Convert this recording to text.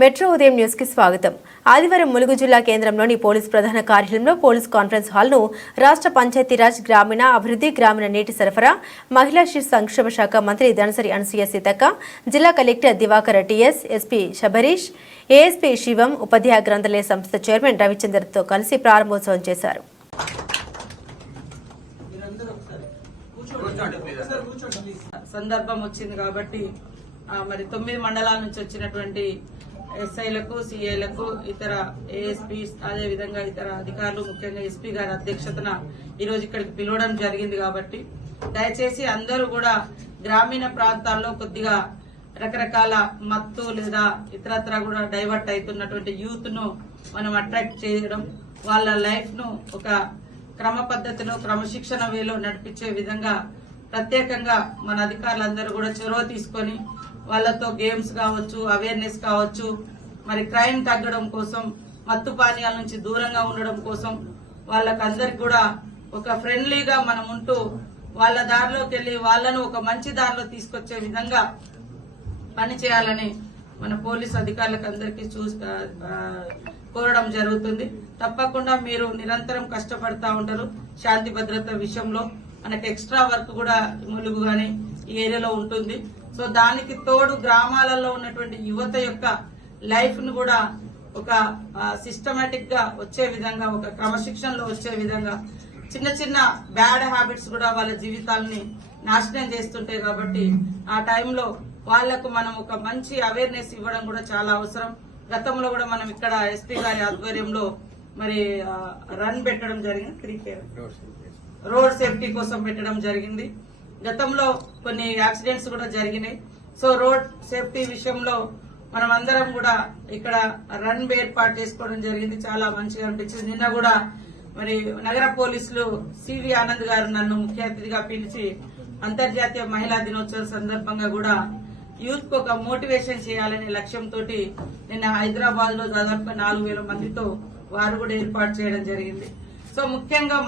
Metro ఉదయం న్యూస్కి స్వాగతం. ఆదివారం ములుగు జిల్లా కేంద్రంలోని పోలీస్ ప్రధాన కార్యాలయంలో పోలీస్ కాన్ఫరెన్స్ హాల్ను రాష్ట్ర పంచాయతీరాజ్ గ్రామీణ అభివృద్ధి గ్రామీణ నీటి సరఫరా మహిళా శిశు సంక్షేమ శాఖ మంత్రి ధనసరి అనసూయ సీతక్క జిల్లా collector Divakar TS SP Shabarish ASP Shivam Upadhyaya గ్రంథాలయ సంస్థ చైర్మన్ రవిచందర్తో కలిసి ప్రారంభోత్సవం చేశారు. సందర్భం వచ్చింది కాబట్టి మరి తొమ్మిది మండలాల నుంచి వచ్చినటువంటి ఎస్ఐలకు సిఐలకు ఇతర ఏఎస్పీ అదే విధంగా ఇతర అధికారులు ముఖ్యంగా ఎస్పీ గారి అధ్యక్షతన ఈ రోజు ఇక్కడికి పిలవడం జరిగింది కాబట్టి దయచేసి అందరూ కూడా గ్రామీణ ప్రాంతాల్లో కొద్దిగా రకరకాల మత్తు లేదా ఇతరత్ర కూడా డైవర్ట్ అవుతున్నటువంటి యూత్ను మనం అట్రాక్ట్ చేయడం వాళ్ళ లైఫ్ను ఒక క్రమ పద్ధతిలో క్రమశిక్షణ వేలో నడిపించే విధంగా ప్రత్యేకంగా మన అధికారులందరూ కూడా చొరవ తీసుకొని వాళ్ళతో గేమ్స్ కావచ్చు అవేర్నెస్ కావచ్చు మరి క్రైమ్ తగ్గడం కోసం మత్తు పానీయాల నుంచి దూరంగా ఉండడం కోసం వాళ్ళకందరికి కూడా ఒక ఫ్రెండ్లీగా మనం ఉంటూ వాళ్ళ దారిలోకి వెళ్ళి వాళ్ళను ఒక మంచి దారిలో తీసుకొచ్చే విధంగా పని చేయాలని మన పోలీస్ అధికారులకు అందరికీ చూ కోరడం జరుగుతుంది. తప్పకుండా మీరు నిరంతరం కష్టపడతా ఉంటారు. శాంతి భద్రత విషయంలో మనకు ఎక్స్ట్రా వర్క్ కూడా ములుగు గాని ఈ ఏరియాలో ఉంటుంది. సో దానికి తోడు గ్రామాలలో ఉన్నటువంటి యువత యొక్క లైఫ్ను కూడా ఒక సిస్టమేటిక్గా వచ్చే విధంగా ఒక క్రమశిక్షణలో వచ్చే విధంగా చిన్న చిన్న బ్యాడ్ హ్యాబిట్స్ కూడా వాళ్ళ జీవితాలని నాశనం చేస్తుంటాయి కాబట్టి ఆ టైంలో వాళ్ళకు మనం ఒక మంచి అవేర్నెస్ ఇవ్వడం కూడా చాలా అవసరం. గతంలో కూడా మనం ఇక్కడ ఎస్పీ గారి ఆధ్వర్యంలో మరి రన్ పెట్టడం జరిగింది. త్రీ కేర్ రోడ్ సేఫ్టీ కోసం పెట్టడం జరిగింది. గతంలో కొన్ని యాక్సిడెంట్స్ కూడా జరిగినాయి. సో రోడ్ సేఫ్టీ విషయంలో మనం అందరం కూడా ఇక్కడ రన్ ఏర్పాటు చేసుకోవడం జరిగింది. చాలా మంచిగా అనిపించింది. నిన్న కూడా మరి నగర పోలీసులు సివి ఆనంద్ గారు నన్ను ముఖ్య అతిథిగా పిలిచి అంతర్జాతీయ మహిళా దినోత్సవం సందర్భంగా కూడా యూత్కు ఒక మోటివేషన్ చేయాలనే లక్ష్యంతో నిన్న హైదరాబాద్లో దాదాపు నాలుగు వేల మందితో వారు కూడా ఏర్పాటు చేయడం జరిగింది. సో ముఖ్యంగా